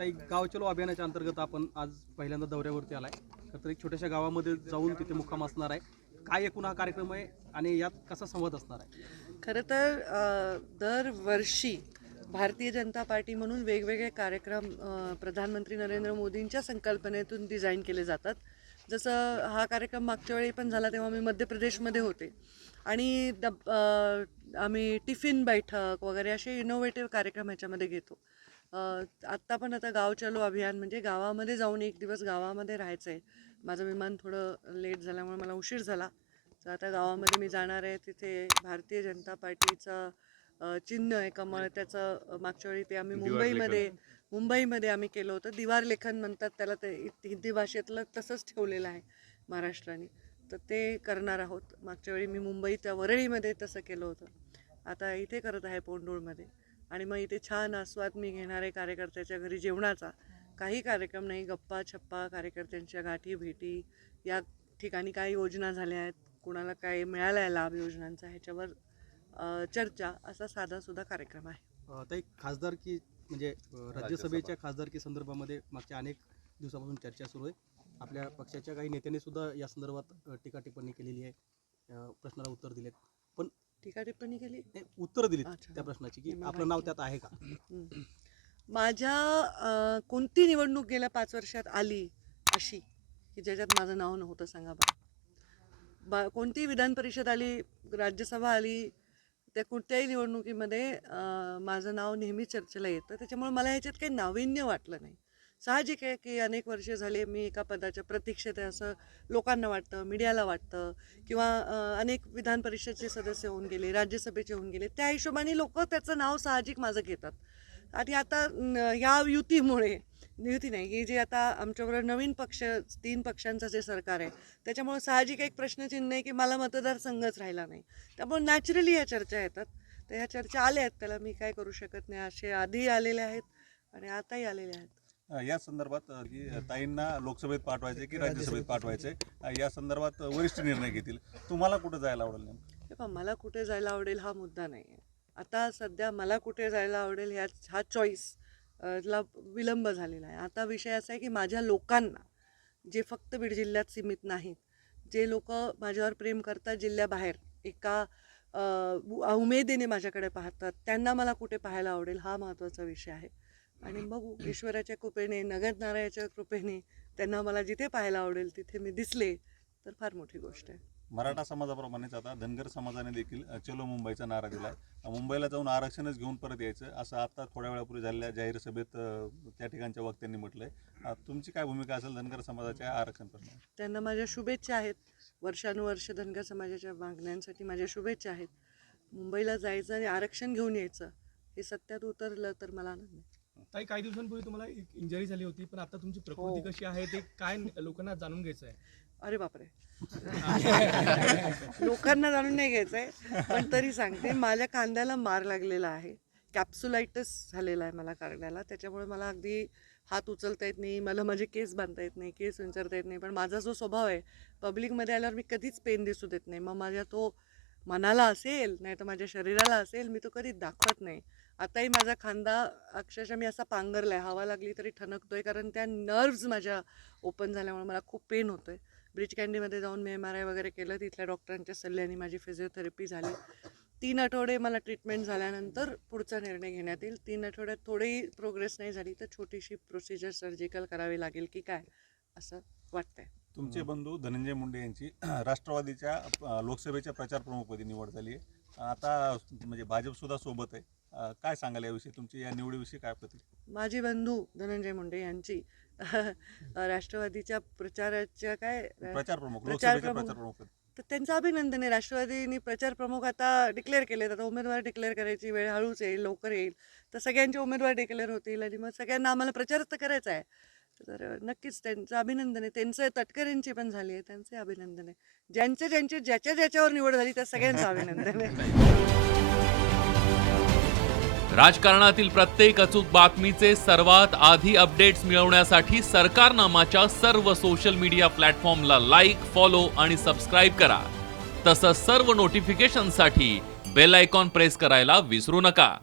ताई गाव चलो अभियानाच्या अंतर्गत आपण आज पहिल्यांदा दौऱ्यावरती आलाय. तर एक छोट्याशा गावामध्ये जाऊन तिथे मुक्काम असणार आहे. काय एकूण हा कार्यक्रम आहे आणि यात कसा संवाद असणार आहे? खरं तर दरवर्षी भारतीय जनता पार्टी म्हणून वेगवेगळे कार्यक्रम प्रधानमंत्री नरेंद्र मोदींच्या संकल्पनेतून डिझाईन केले जातात. जसं हा कार्यक्रम मागच्या वेळी पण झाला तेव्हा मी मध्य प्रदेशमध्ये होते. आणि द आम्ही टिफिन बैठक वगैरे असे इनोव्हेटिव्ह कार्यक्रम ह्याच्यामध्ये घेतो. अ, आत्ता पण आता गाव चलो अभियान म्हणजे गावामध्ये जाऊन एक दिवस गावामध्ये राहायचं आहे माझं विमान थोडं लेट झाल्यामुळे मला उशीर झाला. तर आता गावामध्ये मी जाणार आहे. तिथे भारतीय जनता पार्टीचं चिन्ह आहे कमळ. त्याचं मागच्या वेळी ते आम्ही मुंबईमध्ये मुंबईमध्ये आम्ही केलं होतं. दिवार लेखन म्हणतात त्याला ते हिंदी भाषेतलं तसंच ठेवलेलं आहे महाराष्ट्राने. तर ते करणार आहोत. मागच्या वेळी मी मुंबईच्या वरळीमध्ये तसं केलं होतं. आता इथे करत आहे पोंडूळमध्ये. आणि मग इथे छान आस्वाद मी घेणार आहे कार्यकर्त्याच्या घरी जेवणाचा. काही कार्यक्रम नाही गप्पा छप्पा कार्यकर्त्यांच्या गाठी भेटी या ठिकाणी काय योजना झाल्या आहेत. कुणाला काय मिळाला आहे लाभ योजनांचा ह्याच्यावर चर्चा असा साधा सुद्धा कार्यक्रम आहे. ताई खासदारकी म्हणजे राज्यसभेच्या खासदारकी संदर्भामध्ये मागच्या अनेक दिवसापासून चर्चा सुरू आहे. आपल्या पक्षाच्या काही नेत्यांनी सुद्धा या संदर्भात टीका टिप्पणी केलेली आहे. प्रश्नाला उत्तर दिलेत. पण टीका टिप्पणी केली उत्तर अच्छा. त्या प्रश्नाची की आपलं नाव त्यात आहे का. माझ्या कोणती निवडणूक गेल्या पाच वर्षात आली अशी? की ज्याच्यात माझं नाव नव्हतं सांगा बा बा कोणती विधान परिषद आली राज्यसभा आली त्या कुठल्याही निवडणुकीमध्ये माझं नाव नेहमी चर्चेला येतं. त्याच्यामुळे मला ह्याच्यात काही नाविन्य वाटलं नाही. साहजिक आहे की अनेक वर्षे झाले मी एका पदाच्या प्रतीक्षेत आहे असं लोकांना वाटतं मीडियाला वाटतं किंवा अनेक विधान परिषदचे सदस्य होऊन गेले राज्यसभेचे होऊन गेले. त्या हिशोबाने लोक त्याचं नाव साहजिक माझं घेतात. आणि आता या युतीमुळे युती नाही की जे आता आमच्याबरोबर नवीन पक्ष तीन पक्षांचं जे सरकार आहे त्याच्यामुळे साहजिक एक प्रश्नचिन्ह आहे की मला मतदारसंघच राहिला नाही. त्यामुळे नॅचरली या चर्चा येतात. तर ह्या चर्चा आल्या आहेत त्याला मी काय करू शकत नाही असे आधी आलेले आहेत आणि आताही आलेले आहेत. या संदर्भात की ताईंना लोकसभेत पाठवायचे की राज्यसभेत पाठवायचे. या संदर्भात वरिष्ठ निर्णय घेतील. तुम्हाला कुठं जायला आवडेल नेमकं? हे मला कुठे जायला आवडेल हा मुद्दा नाही आहे आता सध्या मला कुठे जायला आवडेल ह्या हा चॉईस ला विलंब झालेला आहे. आता विषय असा आहे की माझ्या लोकांना जे फक्त बीड जिल्ह्यात सीमित नाहीत जे लोक माझ्यावर प्रेम करतात जिल्ह्याबाहेर एका उमेदीने माझ्याकडे पाहतात त्यांना मला कुठे पाहायला आवडेल हा महत्त्वाचा विषय आहे. आणि बघू ईश्वराच्या कृपेने नगद नारायणाच्या कृपेने त्यांना मला जिथे पाहायला आवडेल तिथे मी दिसले तर फार मोठी गोष्ट आहे. मराठा समाजाप्रमाणेच आता धनगर समाजाने देखील चलो मुंबईचा नारा दिलाय. अ, मुंबईला जाऊन आरक्षणच घेऊन परत यायचं असं आता थोड्या वेळापूर्वी झालेल्या जाहीर सभेत त्या ठिकाणच्या वक्त्यांनी म्हटलंय. तुमची काय भूमिका असेल धनगर समाजाच्या आरक्षण त्यांना माझ्या शुभेच्छा आहेत. वर्षानुवर्ष धनगर समाजाच्या मागण्यांसाठी माझ्या शुभेच्छा आहेत. मुंबईला जायचं आणि आरक्षण घेऊन यायचं हे सत्यात उतरलं तर मला आनंद. ताई काही दिवसांपूर्वी तुम्हाला एक इंजरी झाली होती पण आता तुमची प्रकृती हो. कशी आहे ते काय लोकांना जाणून घ्यायचं आहे अरे बापरे. लोकांना जाणून नाही घ्यायचं आहे पण तरी सांगते माझ्या कांद्याला मार लागलेला आहे. कॅप्सुलायटस झालेला आहे मला कांद्याला त्याच्यामुळे मला अगदी हात उचलता येत नाही मला माझे केस बांधता येत नाही केस विंचरता येत नाही पण माझा जो स्वभाव आहे पब्लिकमध्ये आल्यावर मी कधीच पेन दिसू देत नाही. मग माझ्या तो मनाला असेल नाही तर माझ्या शरीराला असेल मी तो कधी दाखवत नाही. आताही माझा खांदा अक्षरशः मी असा पांघरला आहे हवा लागली तरी ठणकतोय कारण त्या नर्व्ज माझ्या ओपन झाल्यामुळे मला खूप पेन होतोय. ब्रिज कँडीमध्ये जाऊन मी एम आर आय वगैरे केलं तिथल्या डॉक्टरांच्या सल्ल्याने माझी फिजिओथेरपी झाली. तीन आठवडे मला ट्रीटमेंट झाल्यानंतर पुढचा निर्णय घेण्यात येईल. तीन आठवड्यात थोडीही प्रोग्रेस नाही झाली तर छोटीशी प्रोसिजर सर्जिकल करावी लागेल की काय असं वाटतंय. तुमचे बंधू धनंजय मुंडे यांची राष्ट्रवादीच्या लोकसभेच्या प्रचार प्रमुखपदी निवड झाली आहे. आता म्हणजे भाजप सुद्धा सोबत आहे. काय सांगाल याविषयी? तुमची या निवडीविषयी काय प्रतिक्रिया? माझे बंधू धनंजय मुंडे यांची. राष्ट्रवादीच्या प्रचाराच्या काय? प्रचार प्रमुख प्रचार लोकसभेचे प्रमुख. प्रचार प्रमुख. तर त्यांचं अभिनंदन आहे. राष्ट्रवादीने प्रचार प्रमुख आता डिक्लेअर केले आता उमेदवार डिक्लेअर करायची वेळ हळूच येईल लवकर येईल. तर सगळ्यांचे उमेदवार डिक्लेअर होतील आणि मग सगळ्यांना आम्हाला प्रचारच तर करायचा आहे. तर नक्कीच त्यांचं अभिनंदन आहे. त्यांचं तटकरेंची पण झाली आहे त्यांचे अभिनंदन आहे. ज्यांचे ज्यांचे ज्याच्या ज्याच्यावर निवड झाली त्या सगळ्यांचं अभिनंदन आहे. राजकारणातील प्रत्येक अचूक बातमीचे सर्वात आधी अपडेट्स मिळवण्यासाठी सरकारनामाच्या सर्व सोशल मीडिया प्लॅटफॉर्मला लाईक फॉलो आणि सबस्क्राईब करा. तसंच सर्व नोटिफिकेशनसाठी बेल आयकॉन प्रेस करायला विसरू नका.